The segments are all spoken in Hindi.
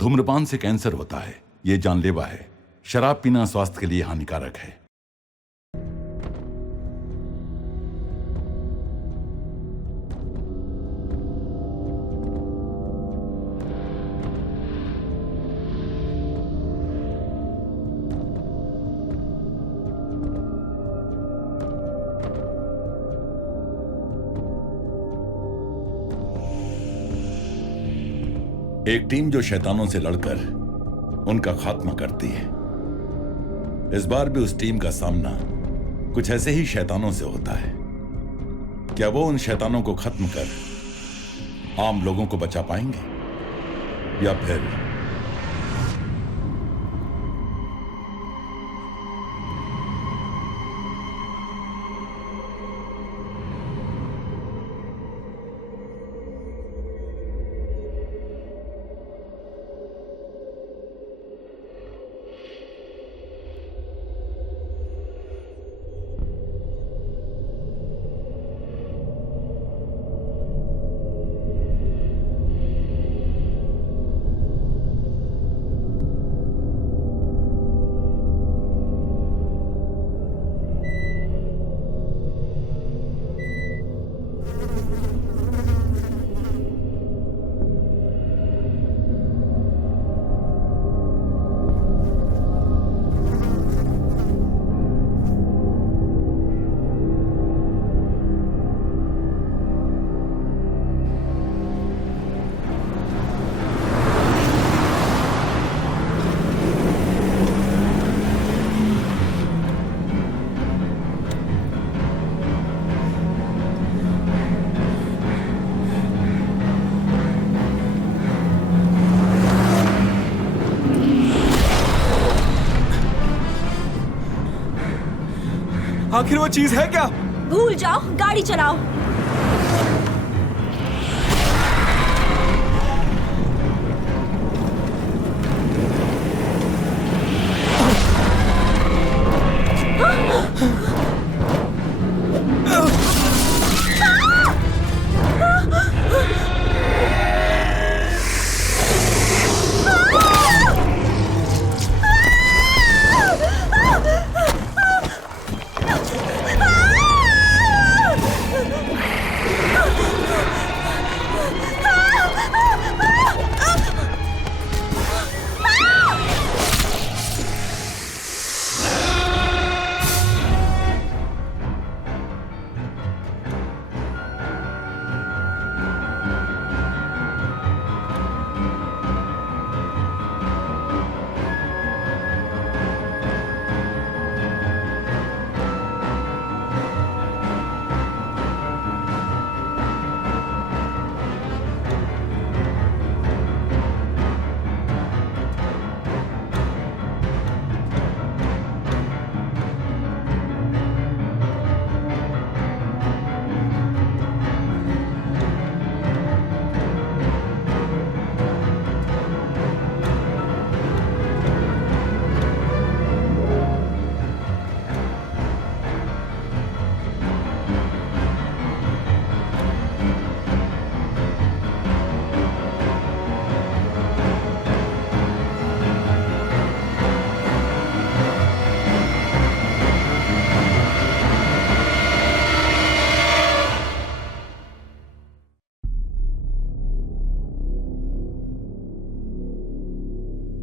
धूम्रपान से कैंसर होता है, ये जानलेवा है। शराब पीना स्वास्थ्य के लिए हानिकारक है। एक टीम जो शैतानों से लड़कर उनका खात्मा करती है, इस बार भी उस टीम का सामना कुछ ऐसे ही शैतानों से होता है। क्या वो उन शैतानों को खत्म कर आम लोगों को बचा पाएंगे या फिर आखिर वो चीज है क्या? भूल जाओ, गाड़ी चलाओ।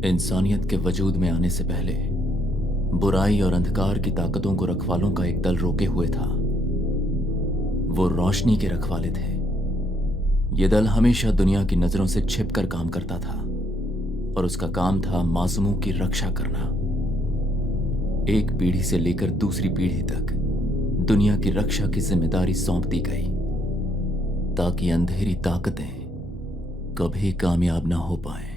इंसानियत के वजूद में आने से पहले बुराई और अंधकार की ताकतों को रखवालों का एक दल रोके हुए था। वो रोशनी के रखवाले थे। ये दल हमेशा दुनिया की नजरों से छिपकर काम करता था और उसका काम था मासूमों की रक्षा करना। एक पीढ़ी से लेकर दूसरी पीढ़ी तक दुनिया की रक्षा की जिम्मेदारी सौंप दी गई ताकि अंधेरी ताकतें कभी कामयाब ना हो पाए।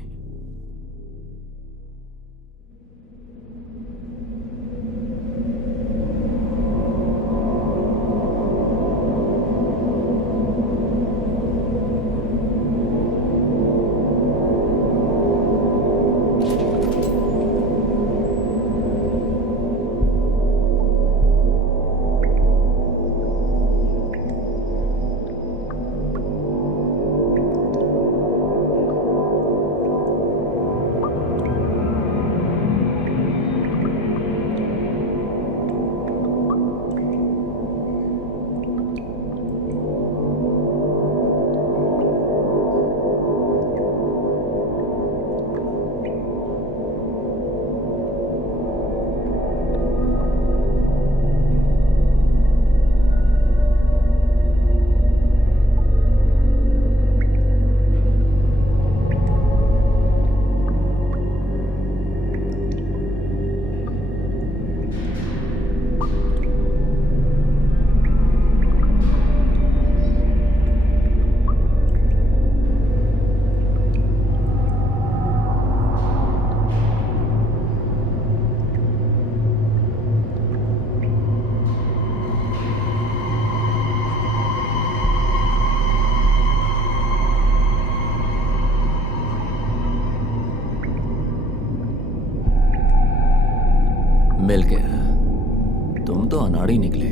मिल गया। तुम तो अनाड़ी निकले।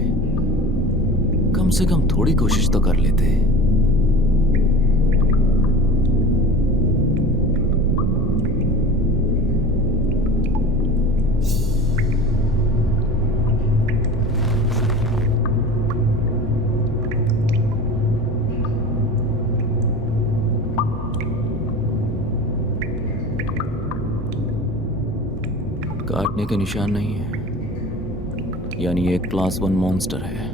कम से कम थोड़ी कोशिश तो कर लेते। काटने के निशान नहीं है, यानी ये एक क्लास 1 मॉन्स्टर है।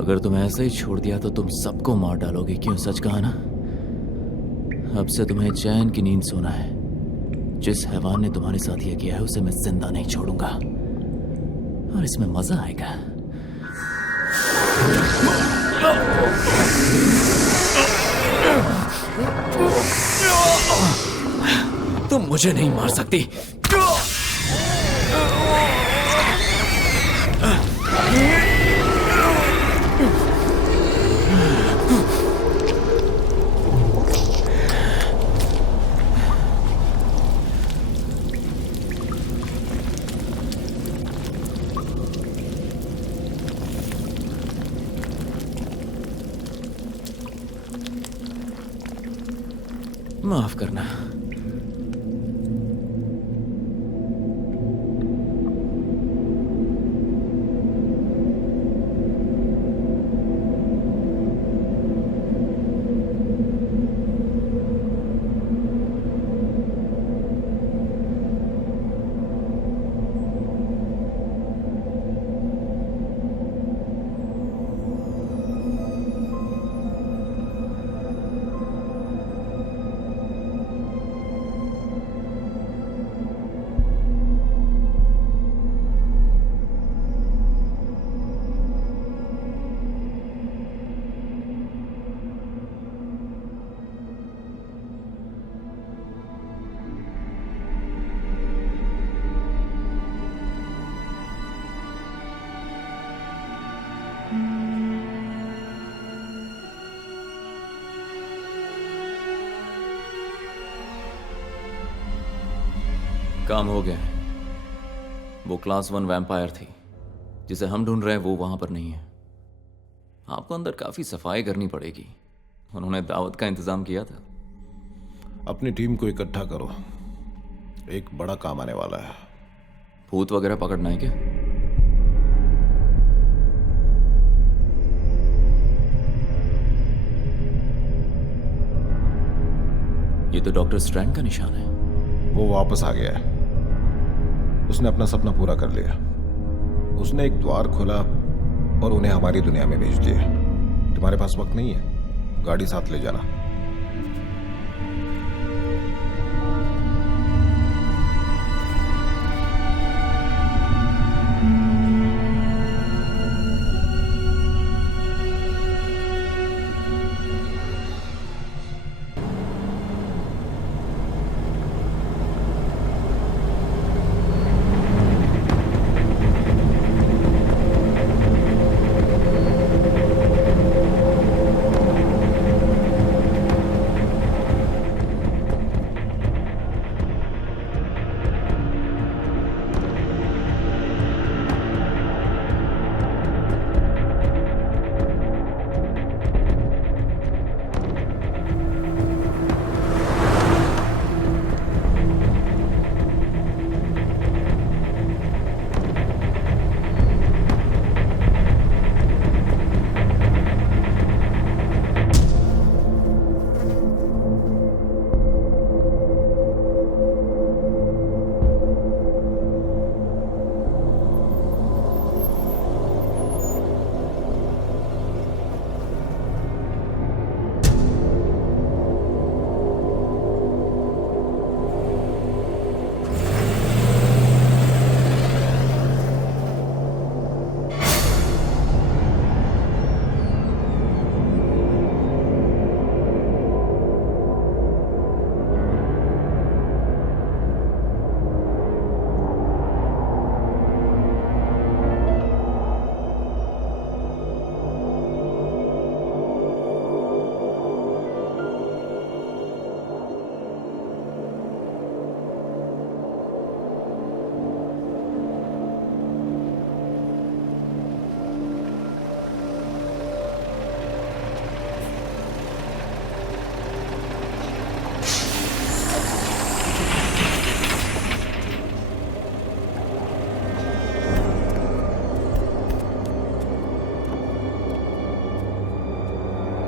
अगर तुम ऐसे ही छोड़ दिया तो तुम सबको मार डालोगे। क्यों? सच कहा ना। अब से तुम्हें चैन की नींद सोना है। जिस हैवान ने तुम्हारे साथ ये किया है उसे मैं जिंदा नहीं छोड़ूंगा, और इसमें मजा आएगा। तुम मुझे नहीं मार सकती। माफ करना। काम हो गया है। वो क्लास 1 वैम्पायर थी जिसे हम ढूंढ रहे हैं, वो वहां पर नहीं है। आपको अंदर काफी सफाई करनी पड़ेगी। उन्होंने दावत का इंतजाम किया था। अपनी टीम को इकट्ठा करो, एक बड़ा काम आने वाला है। भूत वगैरह पकड़ना है क्या? ये तो डॉक्टर स्ट्रैंड का निशान है। वो वापस आ गया है। उसने अपना सपना पूरा कर लिया। उसने एक द्वार खोला और उन्हें हमारी दुनिया में भेज दिया। तुम्हारे पास वक्त नहीं है, गाड़ी साथ ले जाना।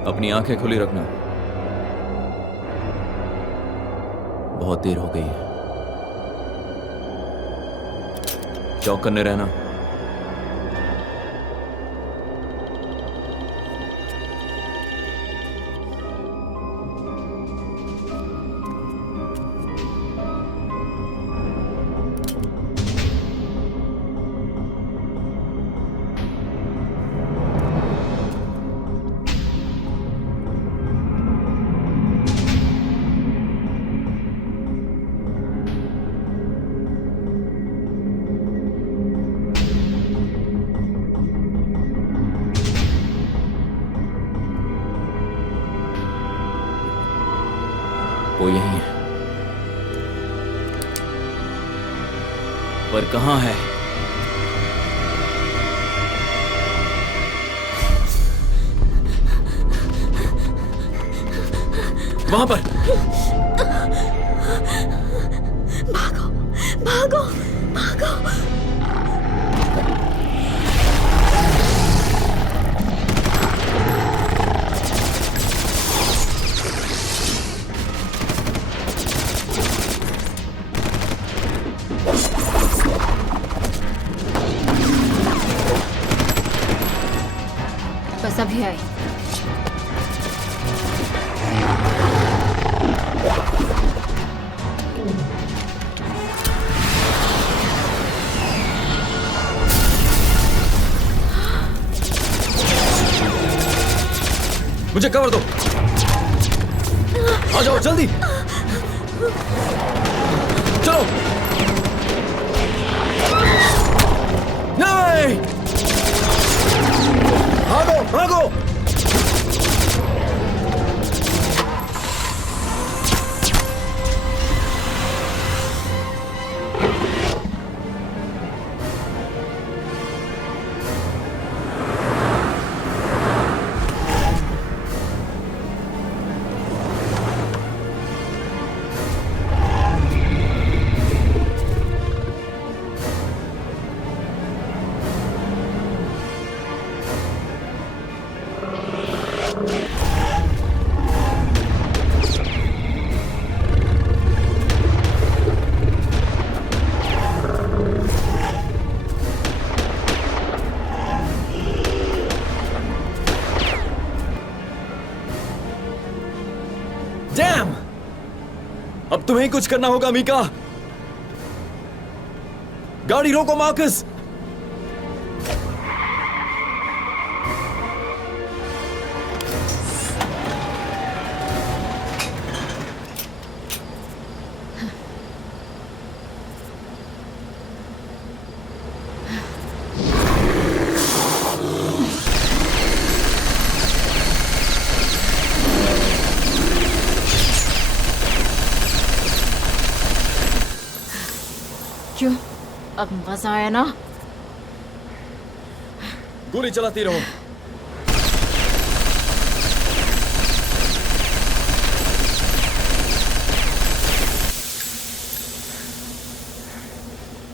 अपनी आंखें खुली रखना। बहुत देर हो गई है, चौक करने रहना। वो यही है, पर कहां है? वहां पर। भागो भागो भागो। बस अभी आए। मुझे कवर दो। आ जाओ जल्दी, चलो। नहीं, भागो भागो। डैम! अब तुम्हें ही कुछ करना होगा मीका। गाड़ी रोको मार्कस। क्यों? अब मजा आया ना? गोली चलाती रहो।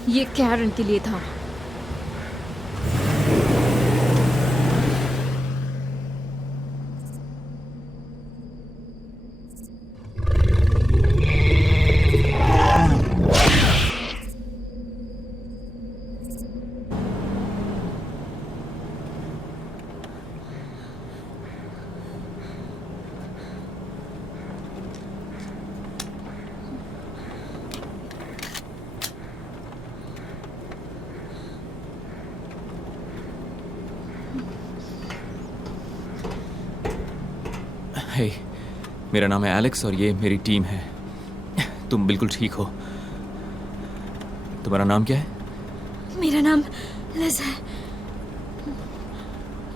ये कैरन के लिए था। हे, मेरा नाम है एलेक्स और ये मेरी टीम है। तुम बिल्कुल ठीक हो। तुम्हारा नाम क्या है? मेरा नाम लिज है।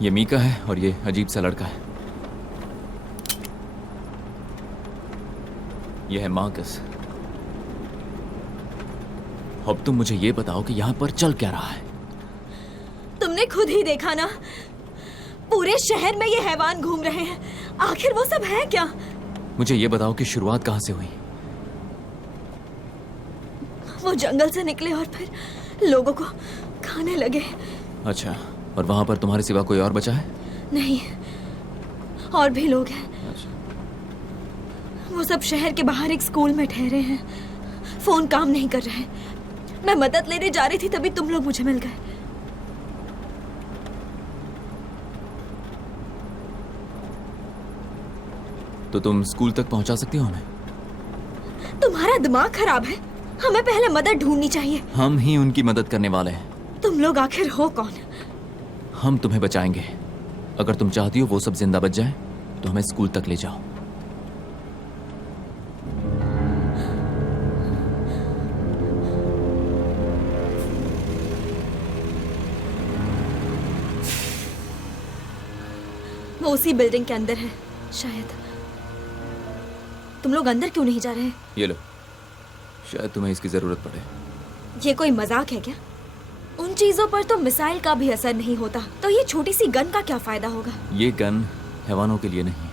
ये मीका है और ये अजीब सा लड़का है। ये है मार्कस। अब तुम मुझे ये बताओ कि यहां पर चल क्या रहा है? तुमने खुद ही देखा ना, पूरे शहर में ये हैवान घूम रहे हैं। आखिर वो सब है क्या? मुझे ये बताओ कि शुरुआत कहां से हुई? वो जंगल से निकले और फिर लोगों को खाने लगे। अच्छा, और वहां पर तुम्हारे सिवा कोई और बचा है? नहीं, और भी लोग हैं। वो सब शहर के बाहर एक स्कूल में ठहरे हैं। फोन काम नहीं कर रहे। मैं मदद लेने जा रही थी तभी तुम लोग मुझे मिल गए। तो तुम स्कूल तक पहुंचा सकती हो हमें? तुम्हारा दिमाग खराब है। हमें पहले मदद ढूंढनी चाहिए। हम ही उनकी मदद करने वाले हैं। तुम लोग आखिर हो कौन? हम तुम्हें बचाएंगे। अगर तुम चाहती हो वो सब जिंदा बच जाए तो हमें स्कूल तक ले जाओ। वो उसी बिल्डिंग के अंदर है शायद। तुम लोग अंदर क्यों नहीं जा रहे? ये लो, शायद तुम्हें इसकी जरूरत पड़े। ये कोई मजाक है क्या? उन चीजों पर तो मिसाइल का भी असर नहीं होता, तो ये छोटी सी गन का क्या फायदा होगा? ये गन हैवानों के लिए नहीं है।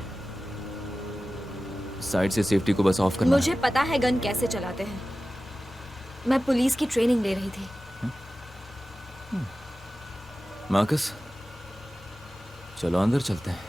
साइड से सेफ्टी को बस ऑफ करना मुझे पता है गन कैसे चलाते हैं। मैं पुलिस की ट्रेनिंग ले रही थी। मार्कस, चलो अंदर चलते हैं।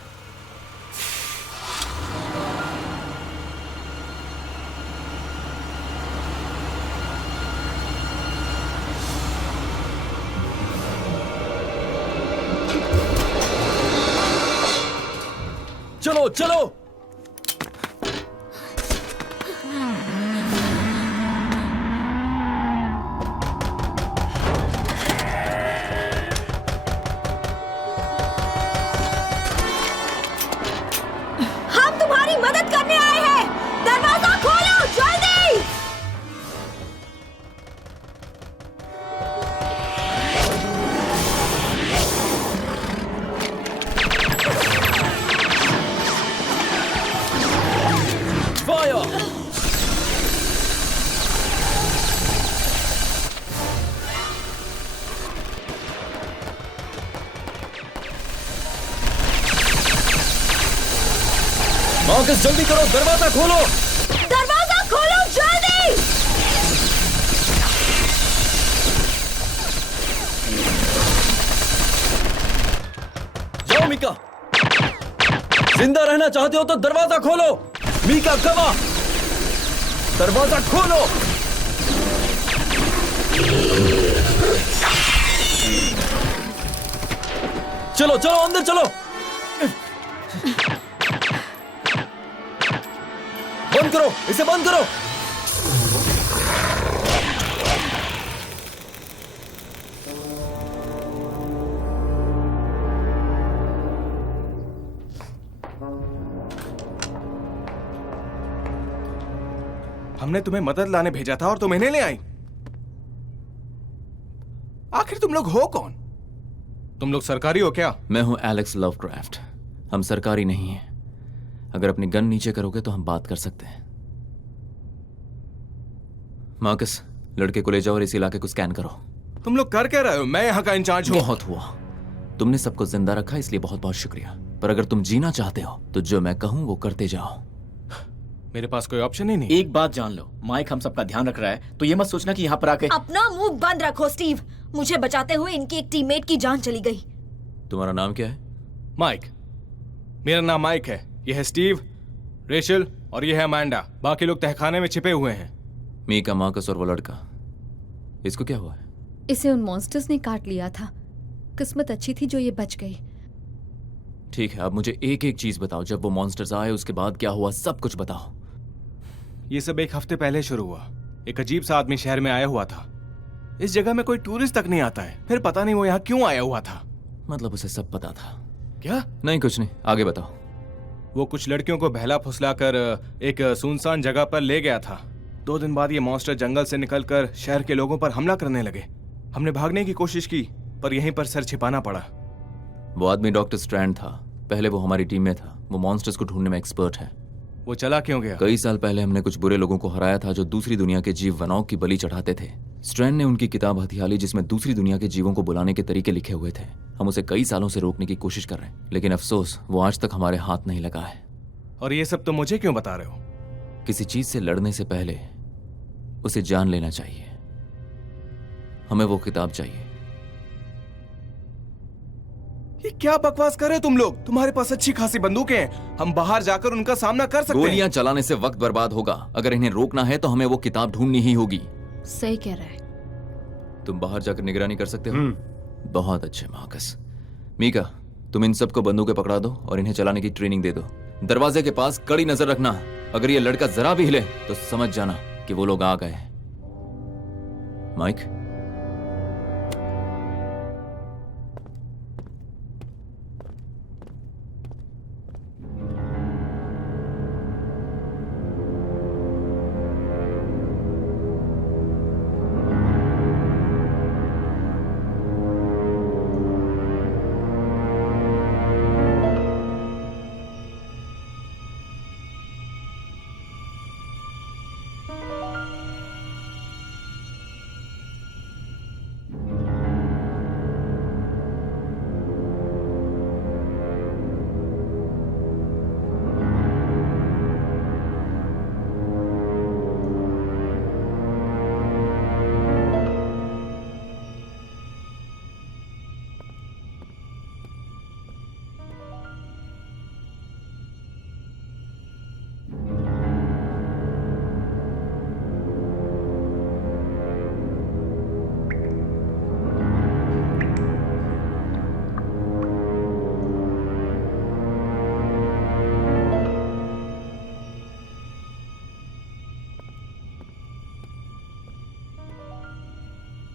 चलो चलो। हम तुम्हारी मदद करने आए हैं। दरवाजा खोलो जल्दी। फायर। मार्कस जल्दी करो, दरवाजा खोलो। दरवाजा खोलो जल्दी। जाओ मीका। जिंदा रहना चाहते हो तो दरवाजा खोलो। मीका गवा, दरवाजा खोलो। चलो चलो अंदर चलो। बंद करो, इसे बंद करो। हमने तुम्हें मदद लाने भेजा था और तुम इन्हें ले आई। आखिर तुम लोग हो कौन? तुम लोग सरकारी हो क्या? मैं हूं एलेक्स लवक्राफ्ट। हम सरकारी नहीं हैं। अगर अपनी गन नीचे करोगे तो हम बात कर सकते हैं। मार्कस, लड़के को ले जाओ और इस इलाके को स्कैन करो। तुम लोग कर क्या रहे हो? मैं यहाँ का इंचार्ज हूँ। बहुत हुआ। तुमने सबको जिंदा रखा, इसलिए बहुत बहुत शुक्रिया। पर अगर तुम जीना चाहते हो तो जो मैं कहूं वो करते जाओ। मेरे पास कोई ऑप्शन ही नहीं। एक बात जान लो, माइक हम सबका ध्यान रख रहा है, तो ये मत सोचना कि यहाँ पर आके। अपना मुंह बंद रखो स्टीव। मुझे बचाते हुए इनकी एक टीममेट की जान चली गई। तुम्हारा नाम क्या है? माइक। मेरा नाम माइक है। यह है स्टीव, रेचल और यह है अमांडा। बाकी लोग तहखाने में छिपे हुए हैं। मीका, मार्कस और वो लड़का, इसको क्या हुआ है? इसे उन मॉन्स्टर्स ने काट लिया था। किस्मत अच्छी थी जो ये बच गई। ठीक है, अब मुझे एक एक चीज बताओ। जब वो मॉन्स्टर्स आए उसके बाद क्या हुआ, सब कुछ बताओ। ये सब एक हफ्ते पहले शुरू हुआ। एक अजीब सा आदमी शहर में आया हुआ था। इस जगह में कोई टूरिस्ट तक नहीं आता है। फिर पता नहीं वो यहाँ क्यों आया हुआ था। मतलब उसे सब पता था? क्या? नहीं, कुछ नहीं, आगे बताओ। वो कुछ लड़कियों को बहला फुसलाकर एक सुनसान जगह पर ले गया था। 2 दिन बाद ये मॉन्स्टर जंगल से निकलकर शहर के लोगों पर हमला करने लगे। हमने भागने की कोशिश की पर यहीं पर सर छिपाना पड़ा। वो आदमी डॉक्टर स्ट्रैंड था। पहले वो हमारी टीम में था। वो मॉन्स्टर्स को ढूंढने में एक्सपर्ट है। वो चला क्यों गया? कई साल पहले हमने कुछ बुरे लोगों को हराया था जो दूसरी दुनिया के जीव वनों की बलि चढ़ाते थे। स्ट्रैंड ने उनकी किताब हथियाली जिसमें दूसरी दुनिया के जीवों को बुलाने के तरीके लिखे हुए थे। हम उसे कई सालों से रोकने की कोशिश कर रहे हैं, लेकिन अफसोस वो आज तक हमारे हाथ नहीं लगा है। और ये सब तो मुझे क्यों बता रहे हो? किसी चीज से लड़ने से पहले उसे जान लेना चाहिए। हमें वो किताब चाहिए। ये क्या बकवास कर रहे हो तुम लोग? तुम्हारे पास अच्छी खासी बंदूकें हैं, हम बाहर जाकर उनका सामना कर सकते हैं। गोलियां चलाने से वक्त बर्बाद होगा। अगर इन्हें रोकना है तो हमें वो किताब ढूंढनी ही होगी। सही कह रहा है। तुम बाहर जाकर निगरानी कर सकते हो? बहुत अच्छे मार्कस। मीका, तुम इन सबको बंदूकें पकड़ा दो और इन्हें चलाने की ट्रेनिंग दे दो। दरवाजे के पास कड़ी नजर रखना। अगर ये लड़का जरा भी हिले तो समझ जाना कि वो लोग आ गए। माइक,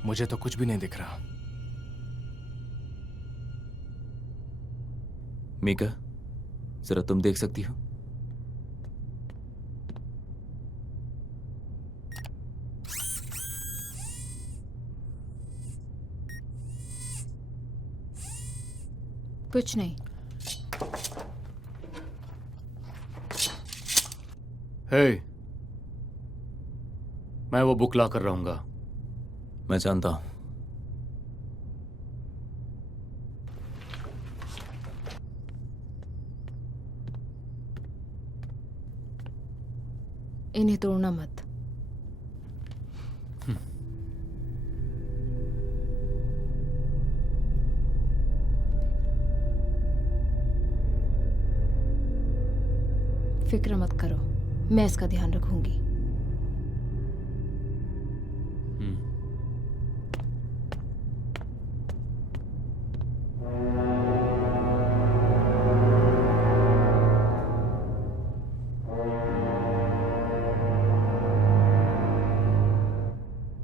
मुझे तो कुछ भी नहीं दिख रहा। मीका, जरा तुम देख सकती हो? कुछ नहीं। हे, मैं वो बुक ला कर रहूंगा। मैं जानता हूं। इन्हें तोड़ना मत। फिक्र मत करो, मैं इसका ध्यान रखूंगी।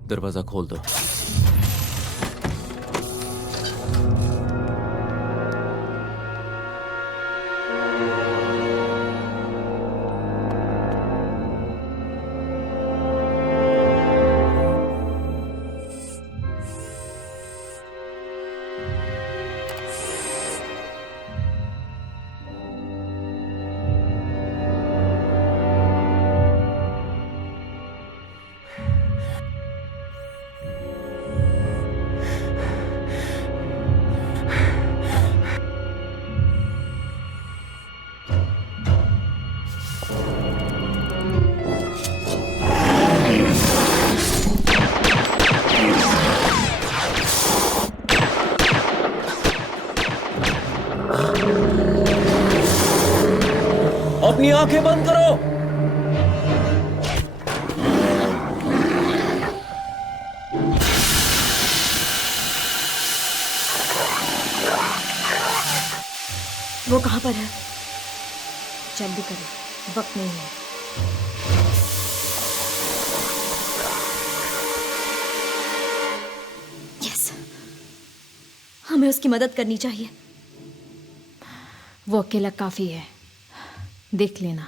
दरवाजा खोल दो। अपनी आंखें बंद करो। वो कहां पर है? जल्दी करो, वक्त नहीं है। यस, हमें उसकी मदद करनी चाहिए। वो अकेला काफी है, देख लेना।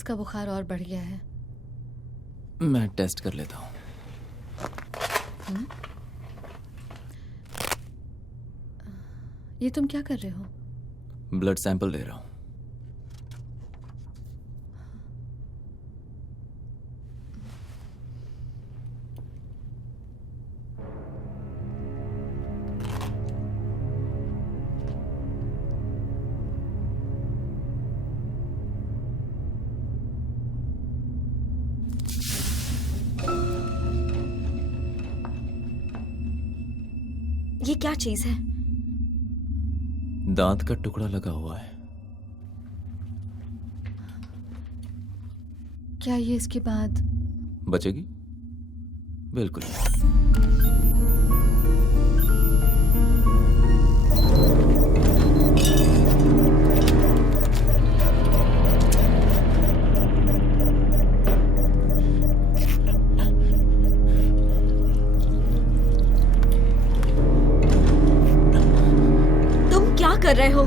इसका बुखार और बढ़ गया है। मैं टेस्ट कर लेता हूँ। ये तुम क्या कर रहे हो? ब्लड सैंपल ले रहा हूँ। ये क्या चीज है? दांत का टुकड़ा लगा हुआ है। क्या ये इसके बाद बचेगी? बिल्कुल। तुम क्या कर रहे हो?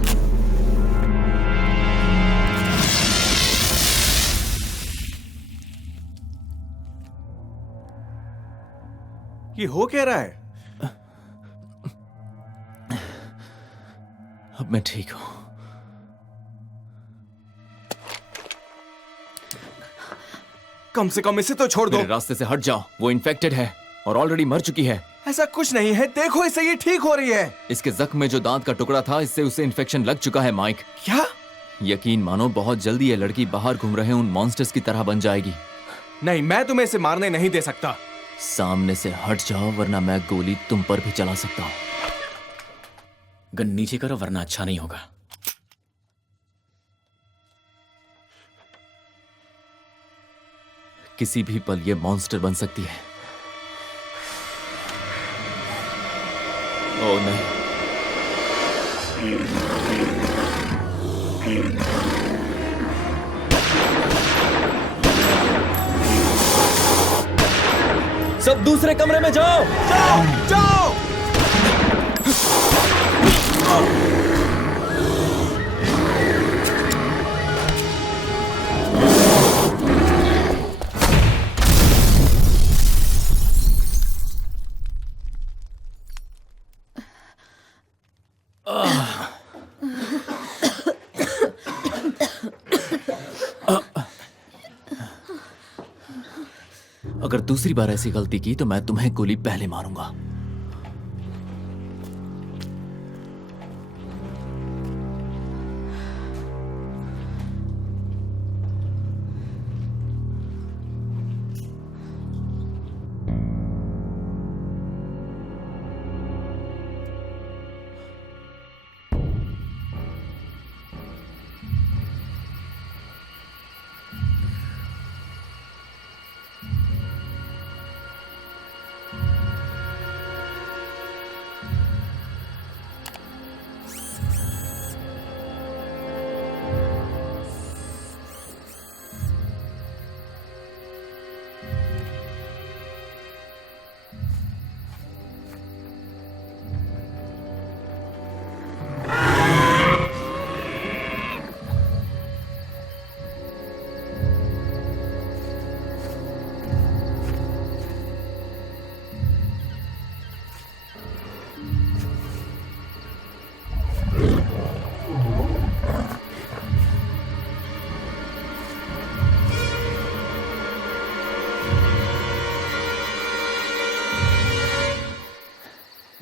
ये हो क्या रहा है? अब मैं ठीक हूं। कम से कम इसे तो छोड़ दो। मेरे रास्ते से हट जाओ। वो इन्फेक्टेड है और ऑलरेडी मर चुकी है। ऐसा कुछ नहीं है, देखो इसे, ये ठीक हो रही है। इसके जख्म में जो दांत का टुकड़ा था, इससे उसे इन्फेक्शन लग चुका है माइक। क्या? यकीन मानो, बहुत जल्दी ये लड़की बाहर घूम रहे उन मॉन्स्टर्स की तरह बन जाएगी। नहीं, मैं तुम्हें इसे मारने नहीं दे सकता। सामने से हट जाओ वरना मैं गोली तुम पर भी चला सकता हूं। गन नीचे करो वरना अच्छा नहीं होगा। किसी भी पल ये मॉन्स्टर बन सकती है। ओह नहीं। सब दूसरे कमरे में जाओ। जाओ जाओ। अगर दूसरी बार ऐसी गलती की तो मैं तुम्हें गोली पहले मारूंगा।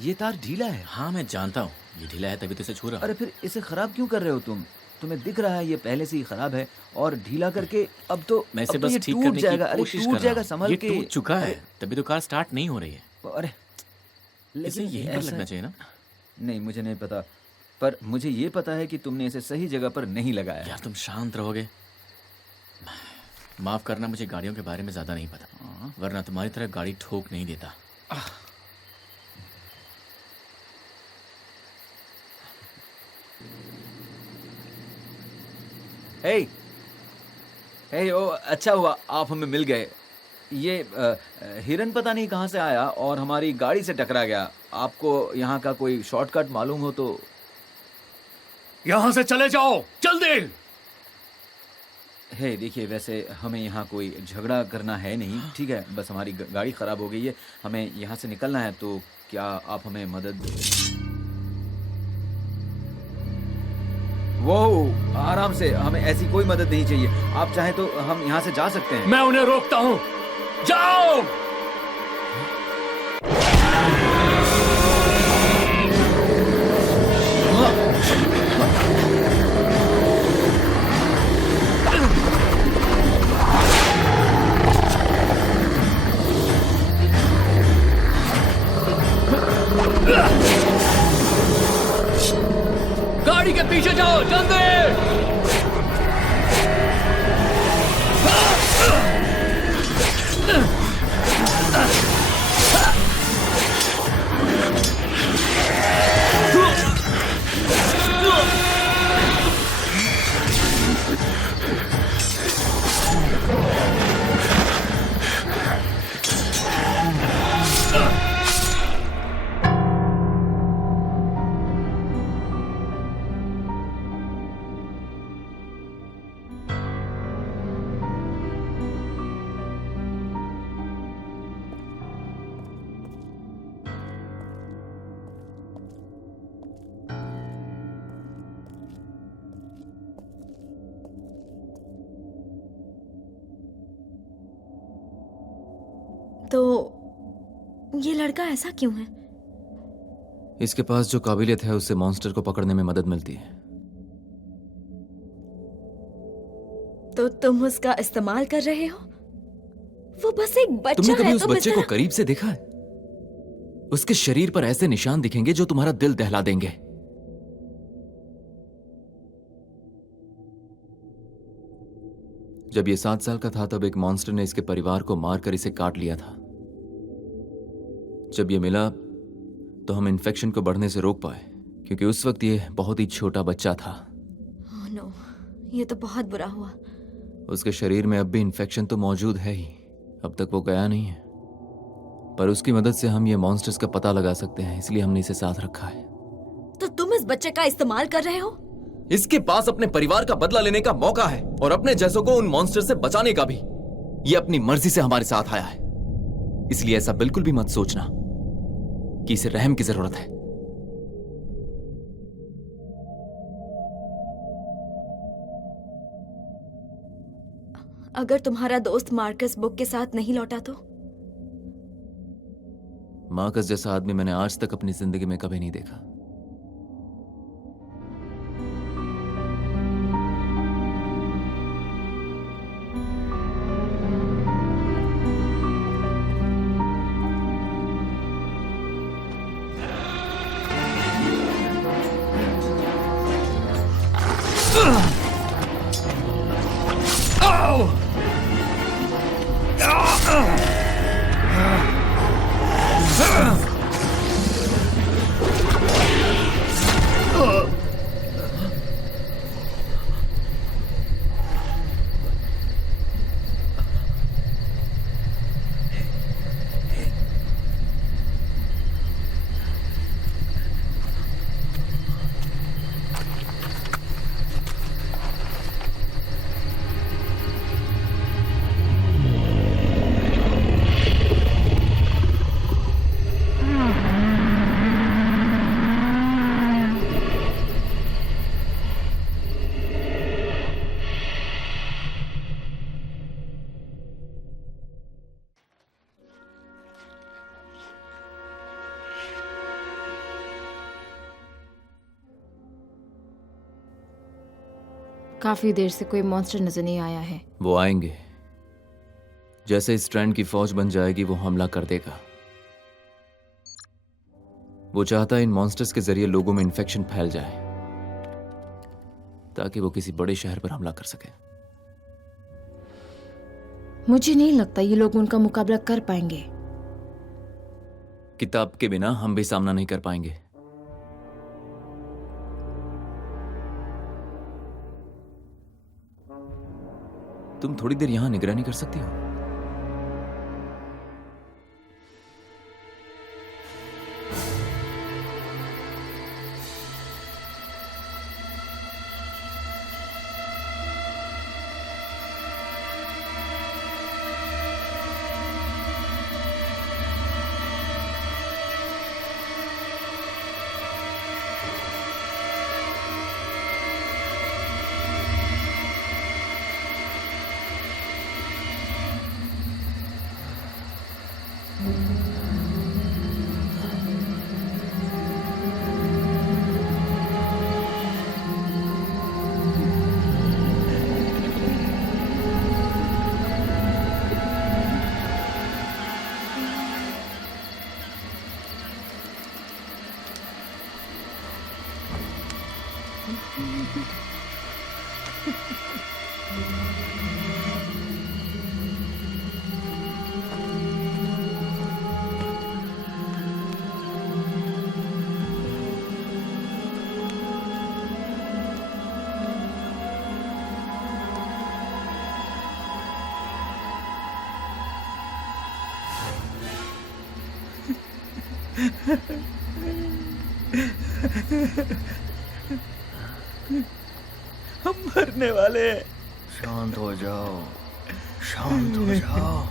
ये तार ढीला है। हाँ मैं जानता हूँ, ये ढीला है तभी तो इसे छू रहा हूं। अरे फिर इसे खराब क्यों कर रहे हो तुम? तुम्हें दिख रहा है ये पहले से ही खराब है और ढीला करके अब तो मैं इसे अब तो बस ये ठीक टूट करने जाएगा। की अरे कोशिश टूट कर जाएगा, रहा संभल हूँ। के। ये टूट चुका है तभी तो कार स्टार्ट नहीं हो रही है। अरे इसे यहीं पर लगना चाहिए ना? नहीं, मुझे नहीं पता, पर मुझे ये पता है कि तुमने इसे सही जगह पर नहीं लगाया। यार तुम शांत रहोगे? माफ करना, मुझे गाड़ियों के बारे में ज्यादा नहीं पता, वरना तुम्हारी तरह गाड़ी ठोक नहीं देता। हे हे, ओ अच्छा हुआ आप हमें मिल गए। ये हिरन पता नहीं कहाँ से आया और हमारी गाड़ी से टकरा गया। आपको यहाँ का कोई शॉर्टकट मालूम हो तो? यहां से चले जाओ जल्दी। हे देखिए, वैसे हमें यहाँ कोई झगड़ा करना है नहीं, ठीक है? बस हमारी गाड़ी ख़राब हो गई है, हमें यहाँ से निकलना है, तो क्या आप हमें मदद... वो आराम से, हमें ऐसी कोई मदद नहीं चाहिए। आप चाहें तो हम यहाँ से जा सकते हैं। मैं उन्हें रोकता हूँ, जाओ। गाड़ी के पीछे जाओ, जल्दी। तो ये लड़का ऐसा क्यों है? इसके पास जो काबिलियत है उससे मॉन्स्टर को पकड़ने में मदद मिलती है। तो तुम उसका इस्तेमाल कर रहे हो? वो बस एक बच्चा तुमने कभी है। उस बच्चे को करीब से देखा है? उसके शरीर पर ऐसे निशान दिखेंगे जो तुम्हारा दिल दहला देंगे। जब ये 7 साल का था तब एक मॉन्स्टर ने इसके परिवार को मारकर इसे काट लिया था। जब ये मिला तो हम इन्फेक्शन को बढ़ने से रोक पाए, क्योंकि उस वक्त ये बहुत ही छोटा बच्चा था। ओह नो, ये तो बहुत बुरा हुआ। उसके शरीर में अब भी इन्फेक्शन तो मौजूद है ही, अब तक वो गया नहीं है, पर उसकी मदद से हम ये मॉन्स्टर्स का पता लगा सकते हैं, इसलिए हमने इसे साथ रखा है। तो तुम इस बच्चे का इस्तेमाल कर रहे हो? इसके पास अपने परिवार का बदला लेने का मौका है और अपने जैसों को उन मॉन्स्टर से बचाने का भी। ये अपनी मर्जी से हमारे साथ आया है, इसलिए ऐसा बिल्कुल भी मत सोचना कि इसे रहम की जरूरत है। अगर तुम्हारा दोस्त मार्कस बुक के साथ नहीं लौटा तो? मार्कस जैसा आदमी मैंने आज तक अपनी जिंदगी में कभी नहीं देखा। काफी देर से कोई मॉन्स्टर नजर नहीं आया है। वो आएंगे। जैसे इस ट्रेंड की फौज बन जाएगी वो हमला कर देगा। वो चाहता है इन मॉन्स्टर्स के जरिए लोगों में इन्फेक्शन फैल जाए ताकि वो किसी बड़े शहर पर हमला कर सके। मुझे नहीं लगता ये लोग उनका मुकाबला कर पाएंगे। किताब के बिना हम भी सामना नहीं कर पाएंगे। तुम थोड़ी देर यहां निगरानी कर सकती हो? हम मरने वाले हैं। शांत हो जाओ, शांत हो जाओ।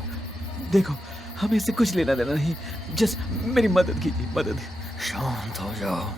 देखो, हमें इससे कुछ लेना देना नहीं, जस्ट मेरी मदद कीजिए, मदद। शांत हो जाओ।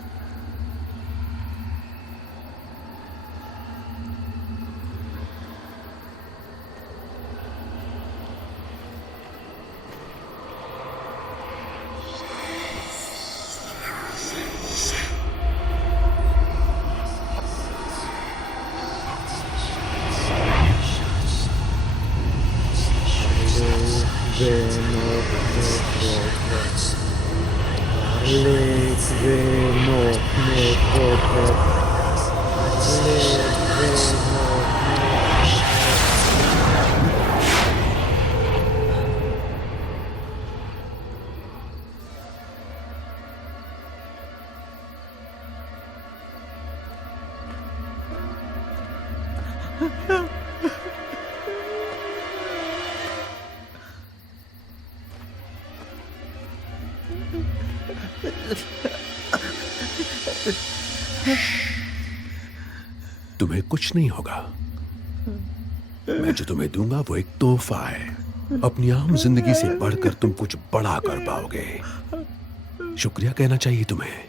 तुम्हें कुछ नहीं होगा। मैं जो तुम्हें दूंगा वो एक तोहफा है। अपनी आम जिंदगी से बढ़कर तुम कुछ बड़ा कर पाओगे। शुक्रिया कहना चाहिए तुम्हें।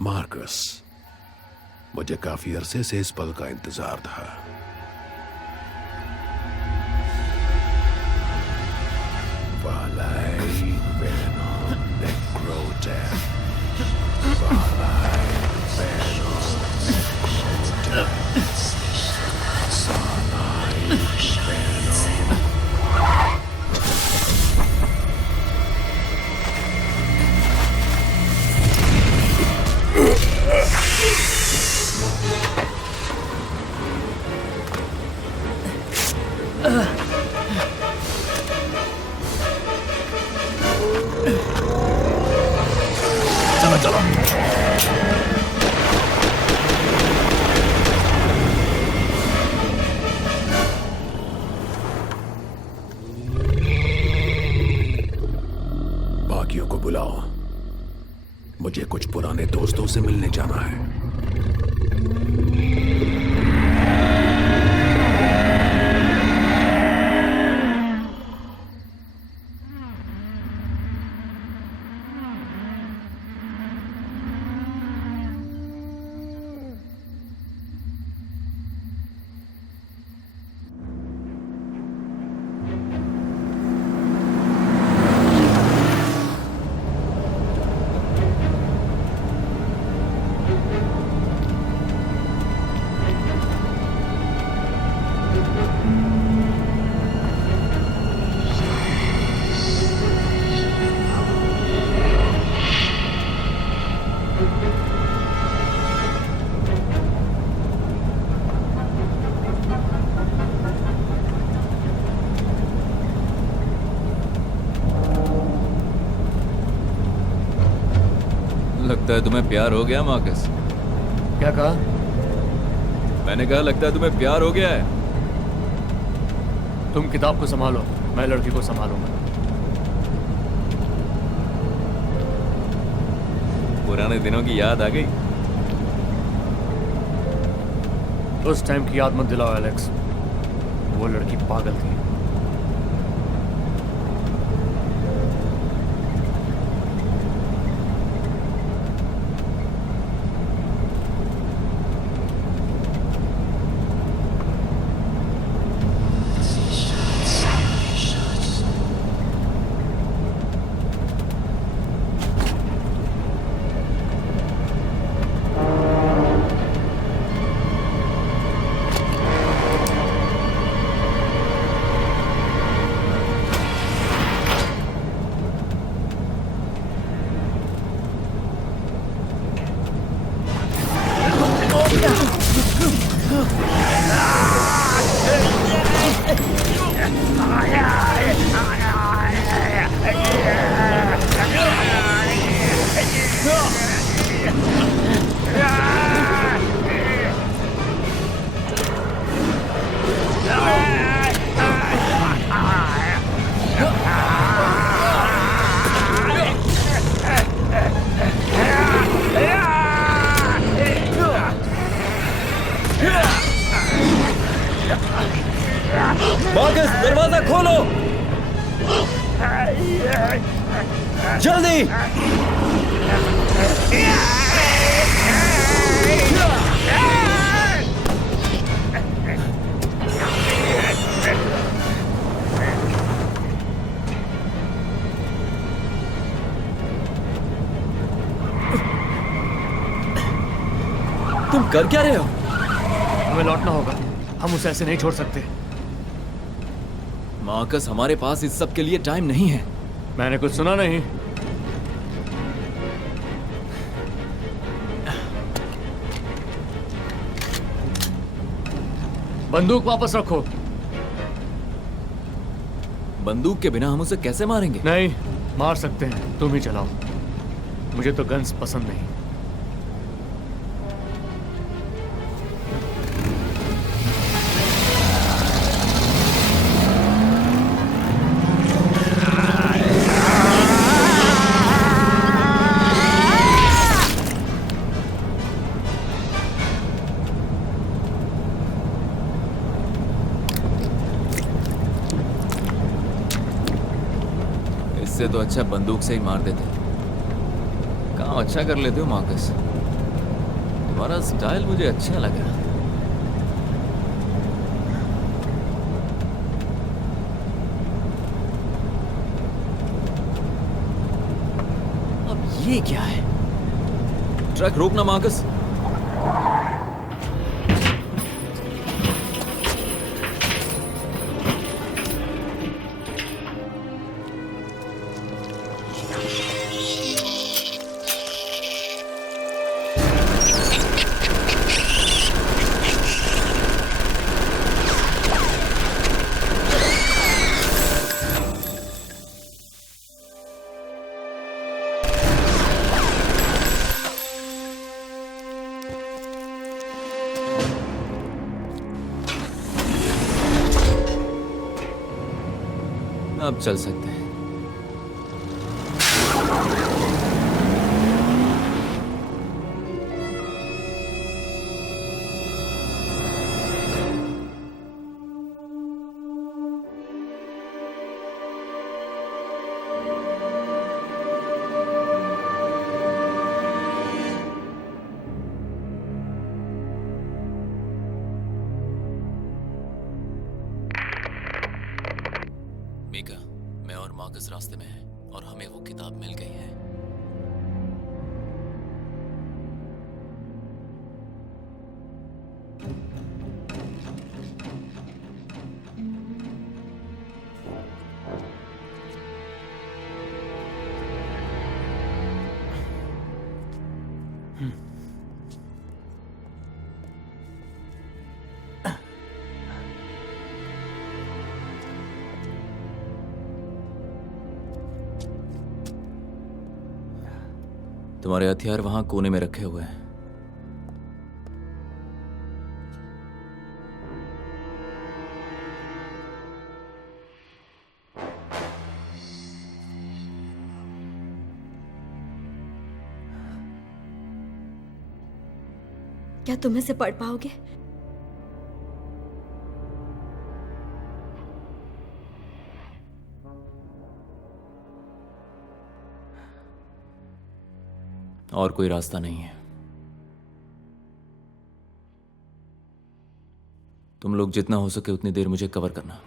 मार्कस, मुझे काफी अरसे से इस पल का इंतजार था। बाकियों को बुलाओ, मुझे कुछ पुराने दोस्तों से मिलने जाना है। लगता है तुम्हें प्यार हो गया मार्कस। क्या कहा? मैंने कहा लगता है तुम्हें प्यार हो गया है। तुम किताब को संभालो, मैं लड़की को संभालूंगा। पुराने दिनों की याद आ गई। उस टाइम की याद मत दिलाओ एलेक्स, वो लड़की पागल थी। मार्कस, दरवाजा खोलो जल्दी। तुम कर क्या रहे हो? हमें लौटना होगा, हम उसे ऐसे नहीं छोड़ सकते। मार्कस, हमारे पास इस सब के लिए टाइम नहीं है। मैंने कुछ सुना नहीं। बंदूक वापस रखो। बंदूक के बिना हम उसे कैसे मारेंगे? नहीं, मार सकते हैं, तुम ही चलाओ। मुझे तो गन्स पसंद नहीं। इससे तो अच्छा बंदूक से ही मार देते। काम अच्छा कर लेते हो मार्कस, तुम्हारा स्टाइल मुझे अच्छा लगा। अब ये क्या है? ट्रक रोकना मार्कस। अब चल सकते हैं। मीका, मैं और मार्कस रास्ते में हैं और हमें वो किताब मिल गई है। तुम्हारे हथियार वहां कोने में रखे हुए हैं। क्या तुम इसे पढ़ पाओगे? और कोई रास्ता नहीं है। तुम लोग जितना हो सके उतनी देर मुझे कवर करना।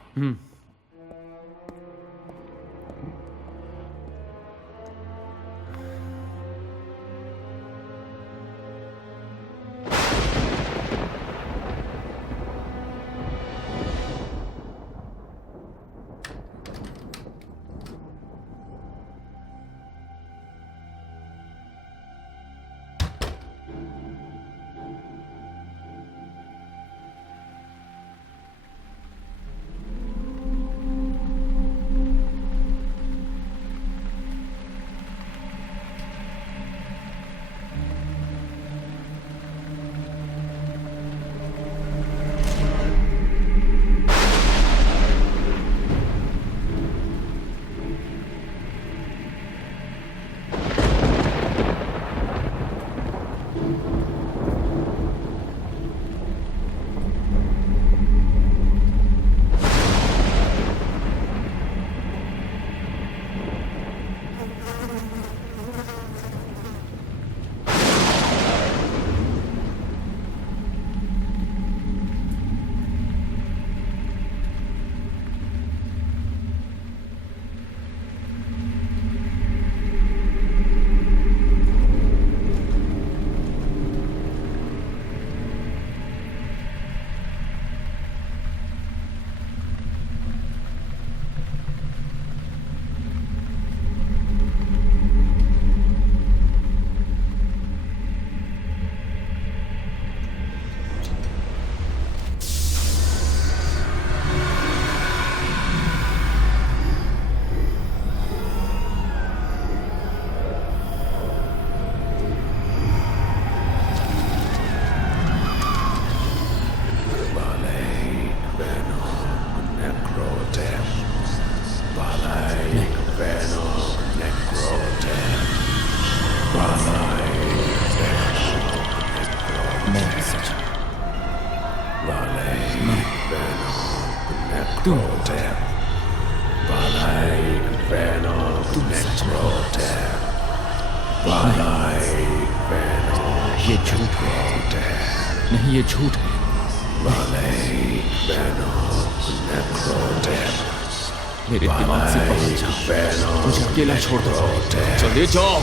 मैंने सोचा तुम सच में हो। ये झूठ है। नहीं, ये झूठ है। मेरे दिमाग से बाहर जाओ, मुझे अकेला छोड़ दो, चले जाओ।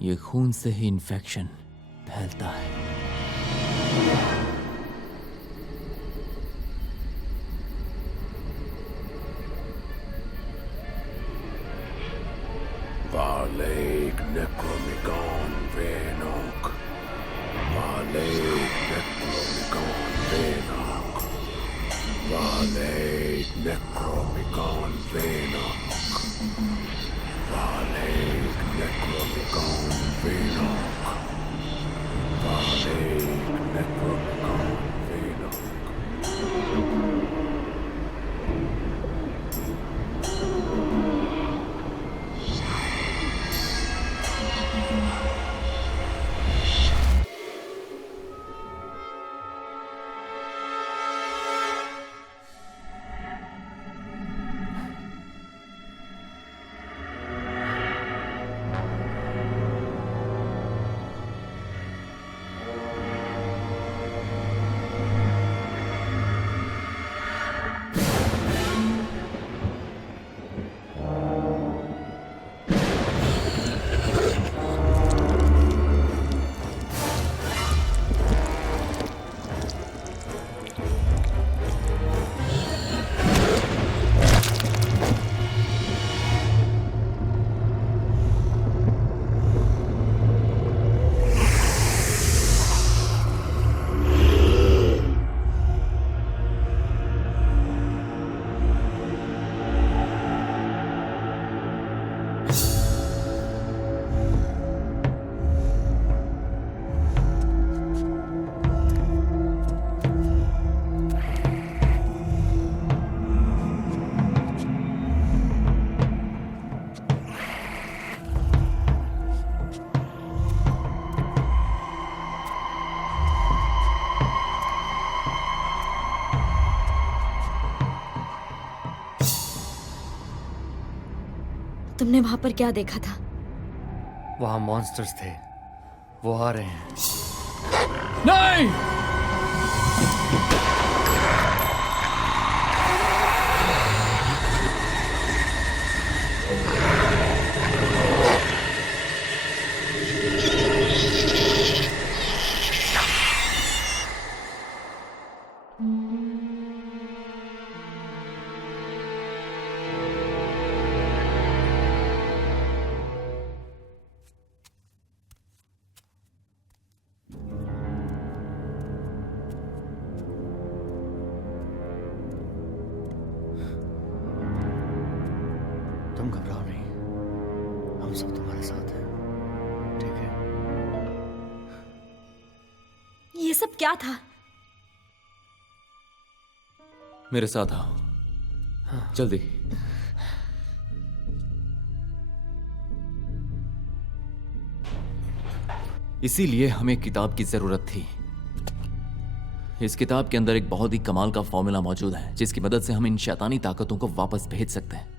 ये खून से ही इन्फेक्शन फैलता है। Valeg Necromicon Venok. Valeg Necromicon Venok. Valeg Necromicon Venok. Valeg Necromicon Venok. Valeg Necromicon Venok. तुमने वहां पर क्या देखा था? वहां मॉन्स्टर्स थे, वो आ रहे हैं। नहीं! तुम घबराओ नहीं, हम सब तुम्हारे साथ हैं, ठीक है? ये सब क्या था? मेरे साथ आओ, जल्दी। इसीलिए हमें किताब की जरूरत थी। इस किताब के अंदर एक बहुत ही कमाल का फॉर्मूला मौजूद है जिसकी मदद से हम इन शैतानी ताकतों को वापस भेज सकते हैं।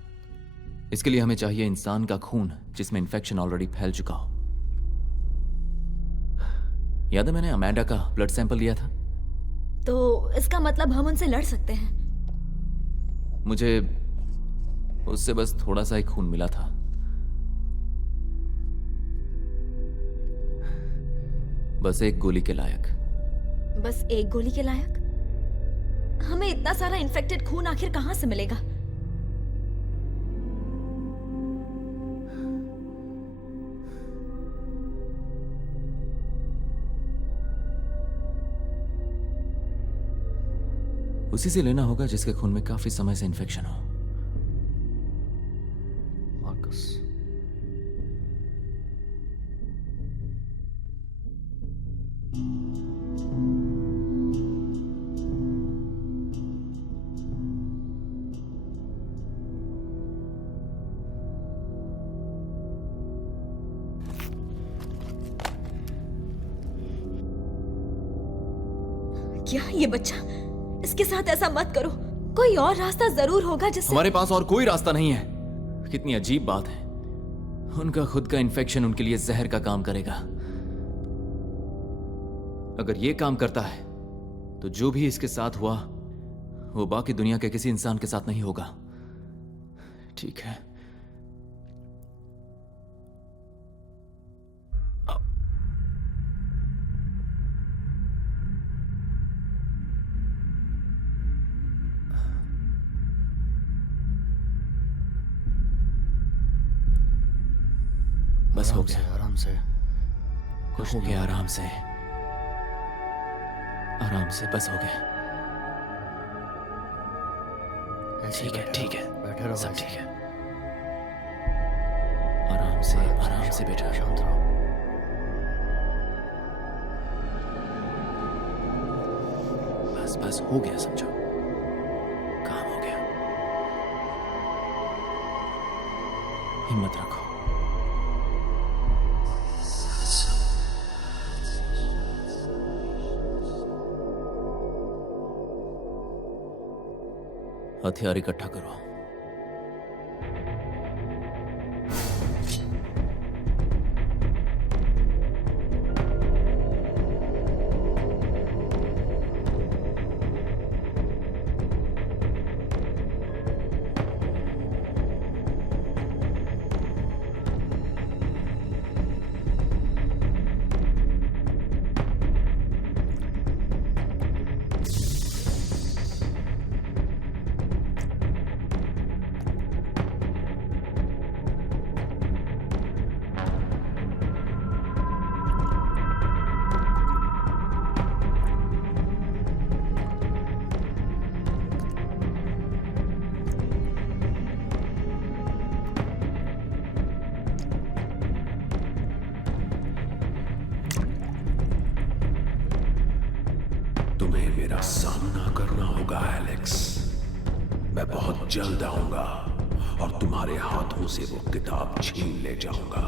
इसके लिए हमें चाहिए इंसान का खून जिसमें इन्फेक्शन ऑलरेडी फैल चुका हो। याद है मैंने अमेंडा का ब्लड सैंपल लिया था? तो इसका मतलब हम उनसे लड़ सकते हैं? मुझे उससे बस थोड़ा सा ही खून मिला था। बस एक गोली के लायक। बस एक गोली के लायक? हमें इतना सारा इन्फेक्टेड खून आखिर कहां से मिलेगा? उसी से लेना होगा जिसके खून में काफी समय से इन्फेक्शन हो। मार्कस, क्या ये बच्चा? इसके साथ ऐसा मत करो। कोई और रास्ता जरूर होगा जिससे। हमारे पास और कोई रास्ता नहीं है। कितनी अजीब बात है, उनका खुद का इन्फेक्शन उनके लिए जहर का काम करेगा। अगर ये काम करता है तो जो भी इसके साथ हुआ वो बाकी दुनिया के किसी इंसान के साथ नहीं होगा। ठीक है, बस हो गया। आराम से, कुछ हो गया। आराम से, आराम से, बस हो गया। ठीक है, ठीक है, बैठे रहो, सब ठीक है। आराम से बैठो। शांत रहो। बस हो गया, समझो, काम हो गया। हिम्मत रखो। हथियार इकट्ठा करो। तुम्हें मेरा सामना करना होगा एलेक्स। मैं बहुत जल्द आऊंगा और तुम्हारे हाथों से वो किताब छीन ले जाऊंगा।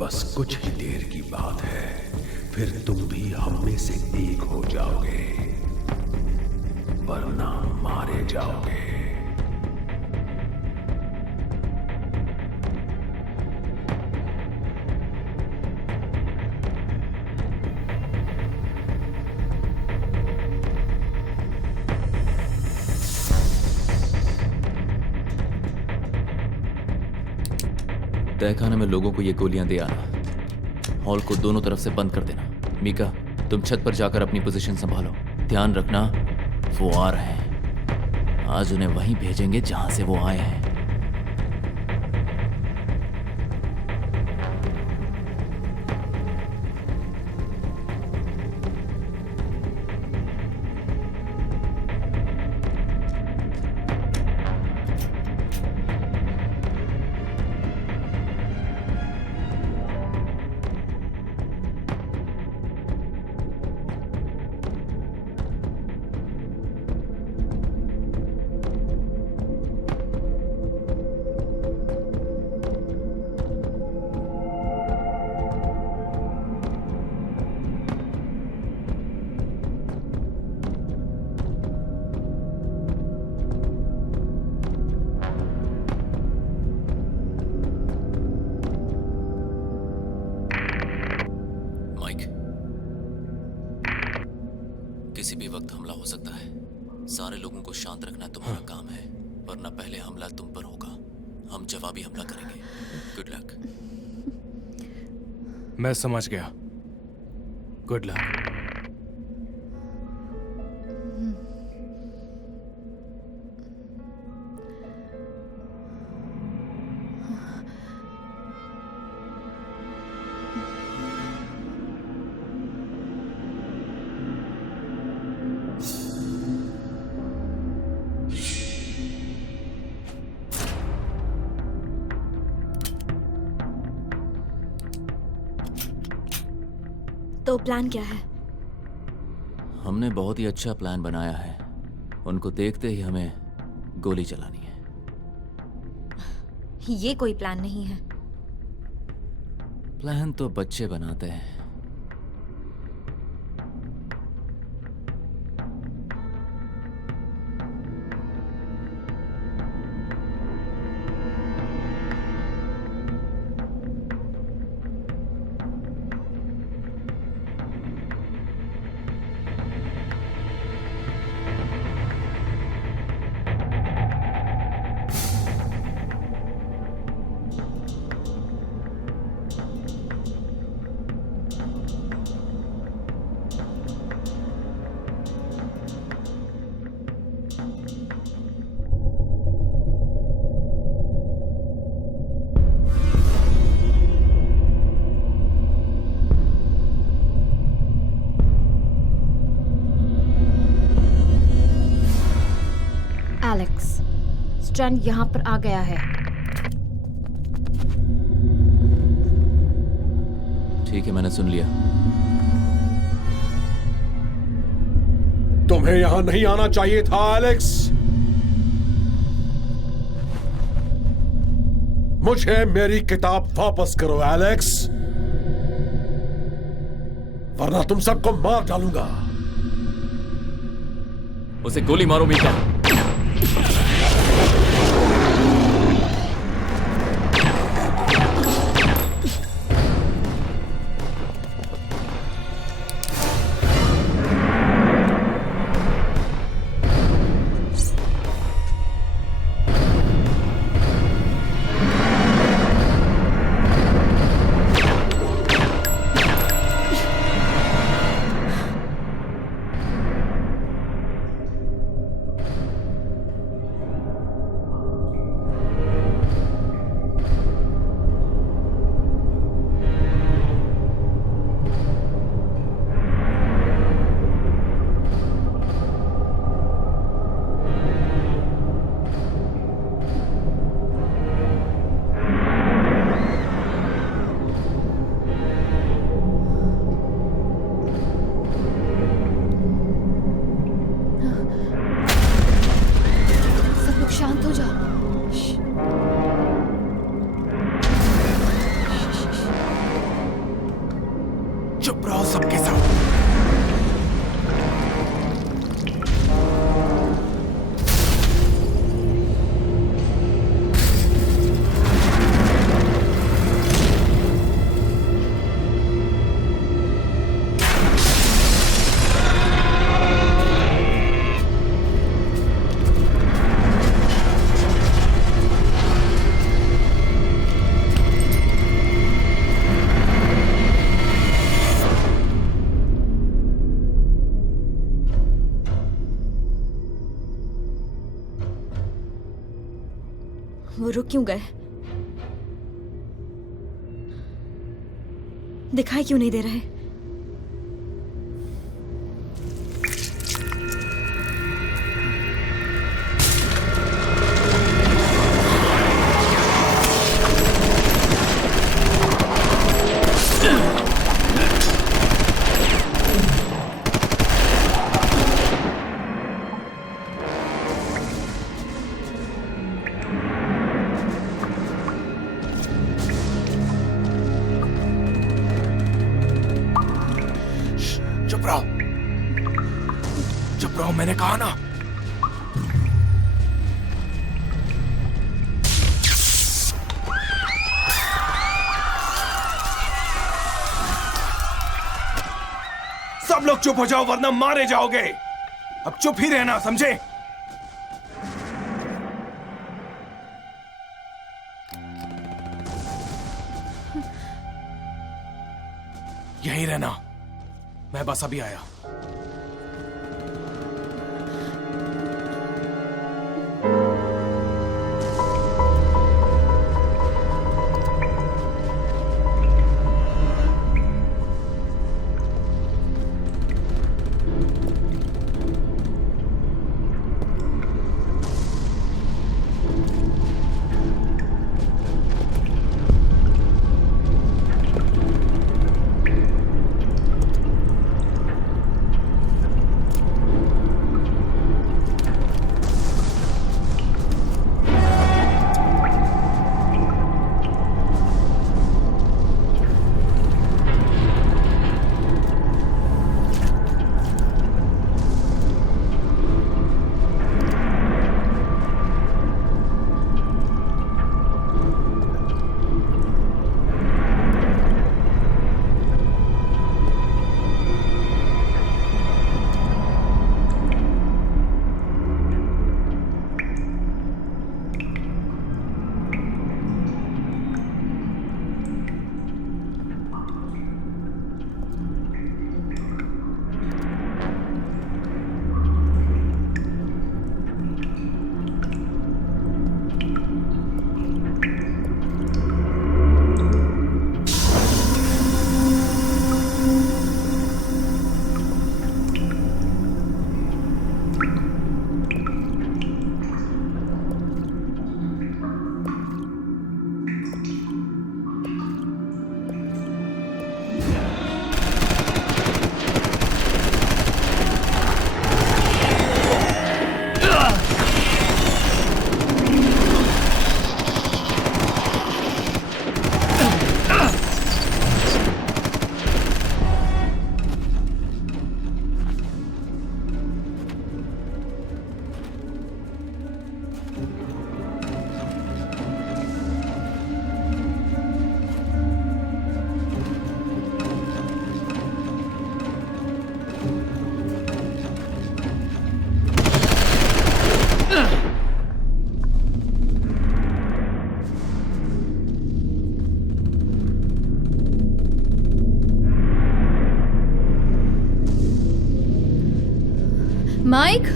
बस कुछ ही देर की बात है, फिर तुम भी हम में से एक हो जाओगे, वरना मारे जाओगे। तहखाने में लोगों को ये गोलियां दे आना। हॉल को दोनों तरफ से बंद कर देना। मीका, तुम छत पर जाकर अपनी पोजीशन संभालो। ध्यान रखना, वो आ रहे हैं। आज उन्हें वहीं भेजेंगे जहां से वो आए हैं। किसी भी वक्त हमला हो सकता है। सारे लोगों को शांत रखना तुम्हारा काम है, वरना पहले हमला तुम पर होगा। हम जवाबी हमला करेंगे। Good luck. मैं समझ गया। Good luck. तो प्लान क्या है? हमने बहुत ही अच्छा प्लान बनाया है। उनको देखते ही हमें गोली चलानी है। ये कोई प्लान नहीं है। प्लान तो बच्चे बनाते हैं। एलेक्स, स्ट्रैंड यहाँ पर आ गया है। ठीक है, मैंने सुन लिया। तुम्हें यहां नहीं आना चाहिए था एलेक्स। मुझे मेरी किताब वापस करो एलेक्स, वरना तुम सबको मार डालूंगा। उसे गोली मारो मीका। वो रुक क्यों गए? दिखाई क्यों नहीं दे रहे? चुप रहो, मैंने कहा ना। सब लोग चुप हो जाओ वरना मारे जाओगे। अब चुप ही रहना, समझे? यहीं रहना, मैं बस अभी आया। माइक,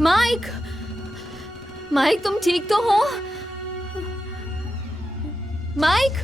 माइक, माइक तुम ठीक तो हो? माइक,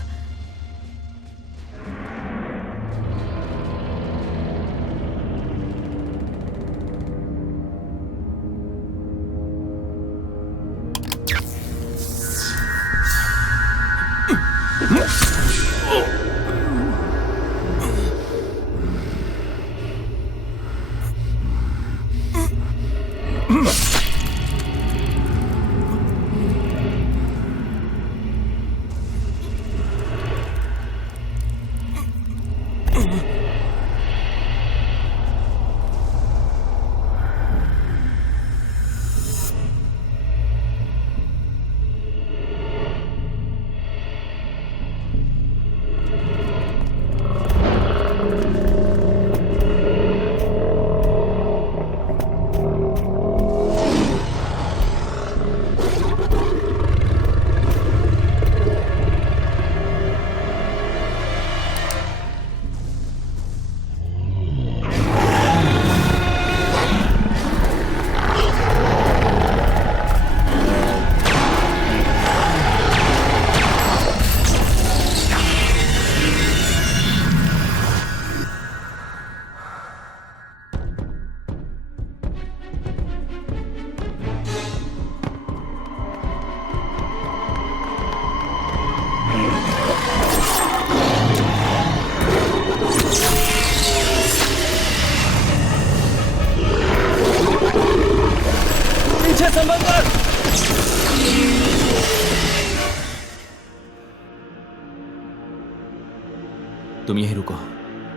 तुम यहीं रुको,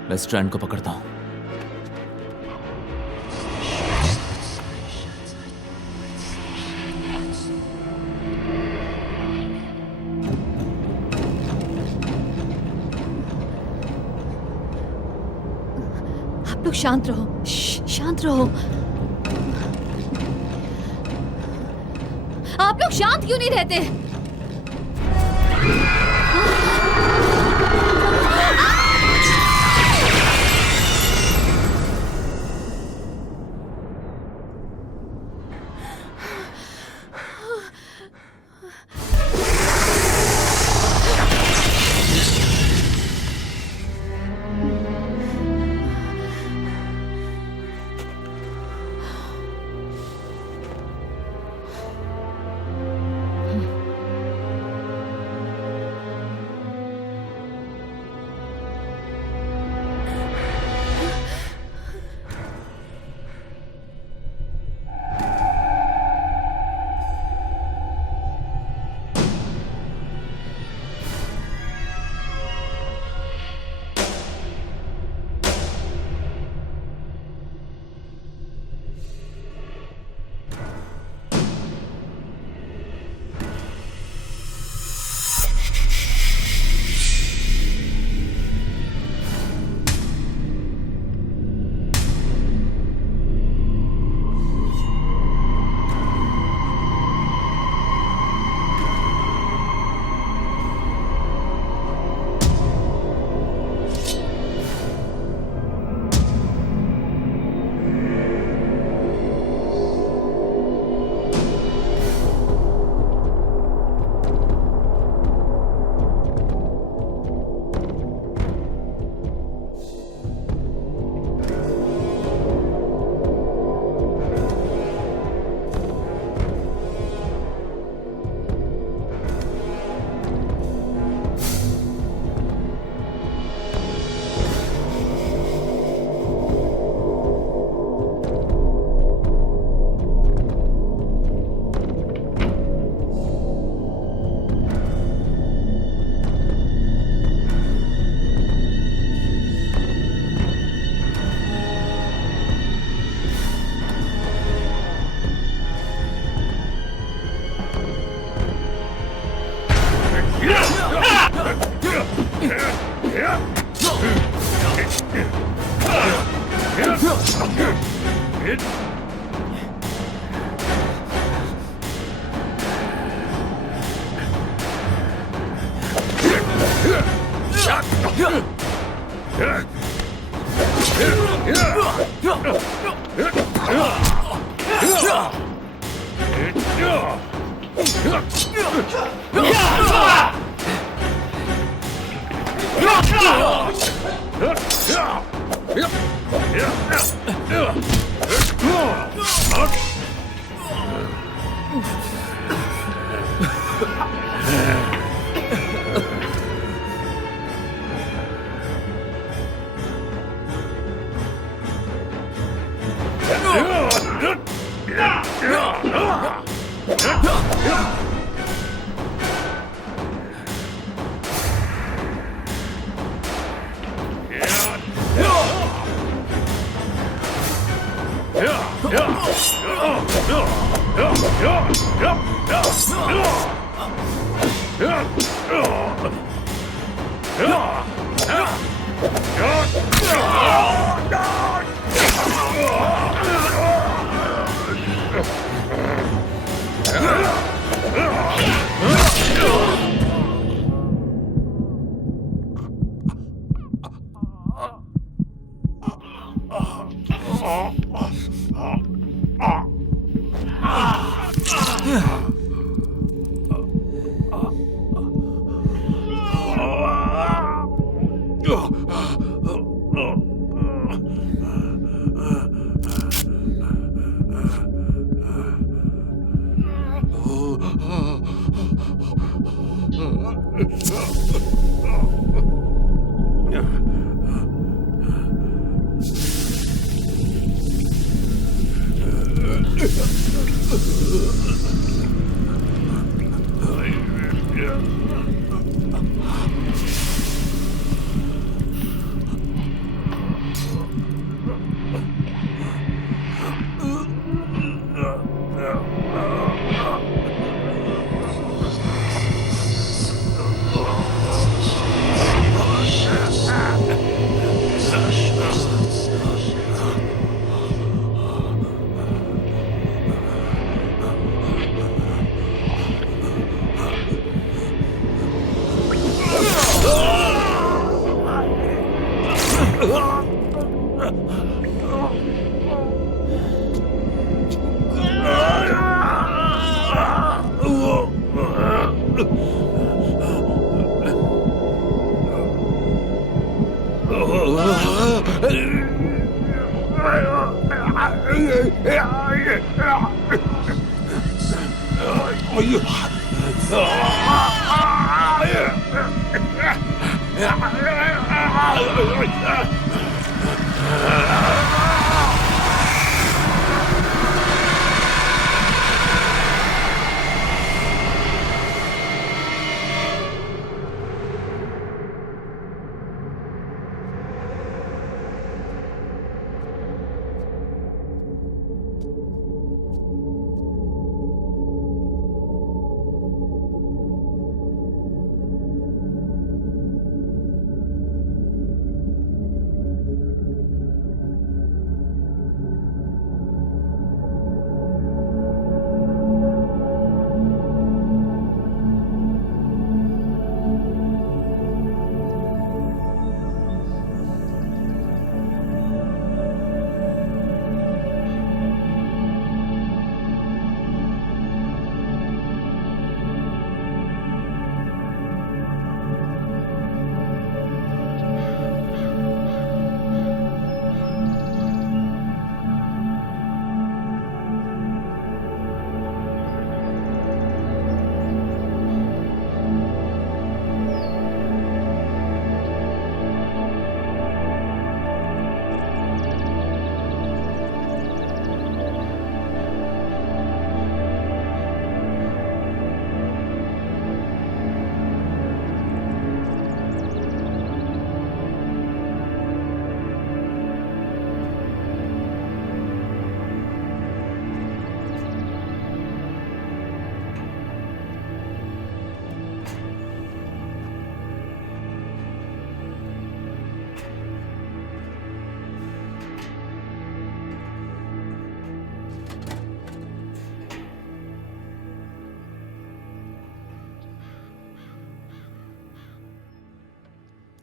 मैं स्ट्रैंड को पकड़ता हूं। आप लोग शांत रहो, शांत रहो। आप लोग शांत क्यों नहीं रहते?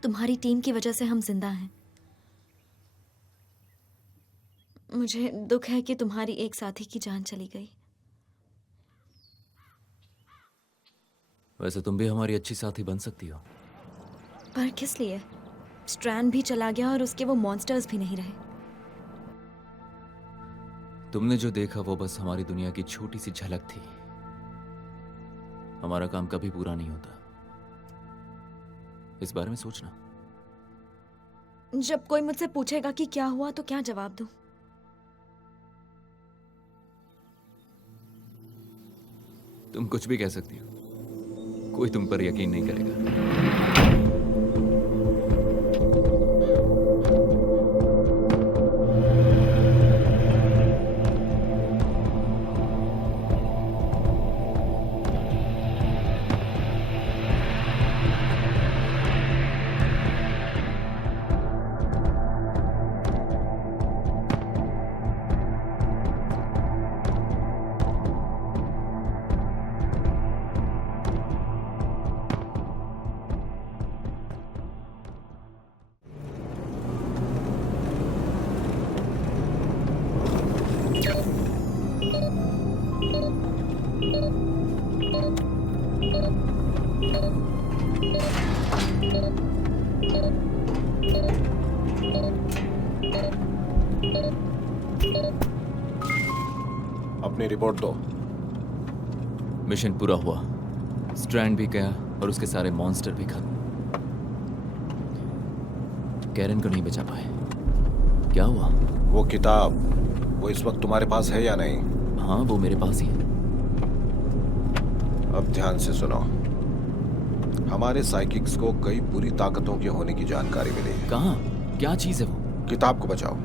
तुम्हारी टीम की वजह से हम जिंदा हैं। मुझे दुख है कि तुम्हारी एक साथी की जान चली गई। वैसे तुम भी हमारी अच्छी साथी बन सकती हो। पर किस लिए? स्ट्रैन भी चला गया और उसके वो मॉन्स्टर्स भी नहीं रहे। तुमने जो देखा वो बस हमारी दुनिया की छोटी सी झलक थी। हमारा काम कभी पूरा नहीं होता। इस बारे में सोचना। जब कोई मुझसे पूछेगा कि क्या हुआ तो क्या जवाब दूं? तुम कुछ भी कह सकती हो, कोई तुम पर यकीन नहीं करेगा। अपनी रिपोर्ट दो। मिशन पूरा हुआ, स्ट्रैंड भी गया और उसके सारे मॉन्स्टर भी खत्म। कैरन को नहीं बचा पाए। क्या हुआ? वो किताब, वो इस वक्त तुम्हारे पास है या नहीं? हाँ, वो मेरे पास ही है। अब ध्यान से सुनो। हमारे साइकिक्स को कई बुरी ताकतों के होने की जानकारी मिली है। कहाँ? क्या चीज है वो? किताब को बचाओ।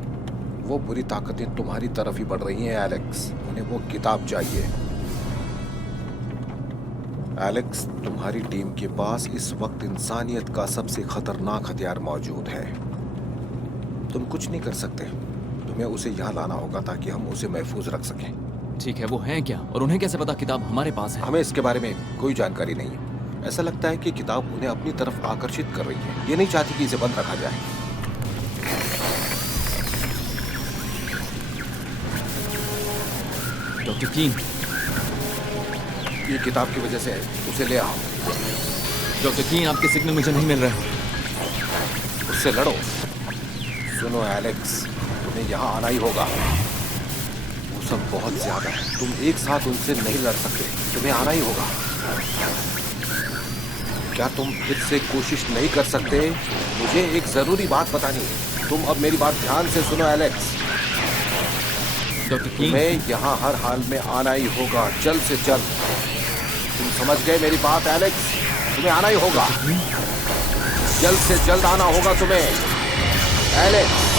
वो बुरी ताकतें तुम्हारी तरफ ही बढ़ रही हैं एलेक्स। उन्हें वो किताब चाहिए। एलेक्स, तुम्हारी टीम के पास इस वक्त इंसानियत का सबसे खतरनाक हथियार मौजूद है। तुम कुछ नहीं कर सकते। तुम्हें उसे यहाँ लाना होगा ताकि हम उसे महफूज रख सकें। ठीक है, वो है क्या और उन्हें कैसे पता किताब हमारे पास है? हमें इसके बारे में कोई जानकारी नहीं है। ऐसा लगता है कि किताब उन्हें अपनी तरफ आकर्षित कर रही है। ये नहीं चाहती कि इसे बंद रखा जाए। डॉक्टर कीन, ये किताब की वजह से है, उसे ले आओ। डॉक्टर कीन, आपके सिग्नल मुझे नहीं मिल रहे। उससे लड़ो। सुनो एलेक्स, तुम्हें यहाँ आना ही होगा। वो सब बहुत ज्यादा है, तुम एक साथ उनसे नहीं लड़ सकते, तुम्हें आना ही होगा। क्या तुम फिर से कोशिश नहीं कर सकते? मुझे एक जरूरी बात बतानी है, तुम अब मेरी बात ध्यान से सुनो एलेक्स। डॉक्टर कीन, तुम्हें यहाँ हर हाल में आना ही होगा, जल्द से जल्द। तुम समझ गए मेरी बात एलेक्स? तुम्हें आना ही होगा, जल्द से जल्द आना होगा तुम्हें एलेक्स।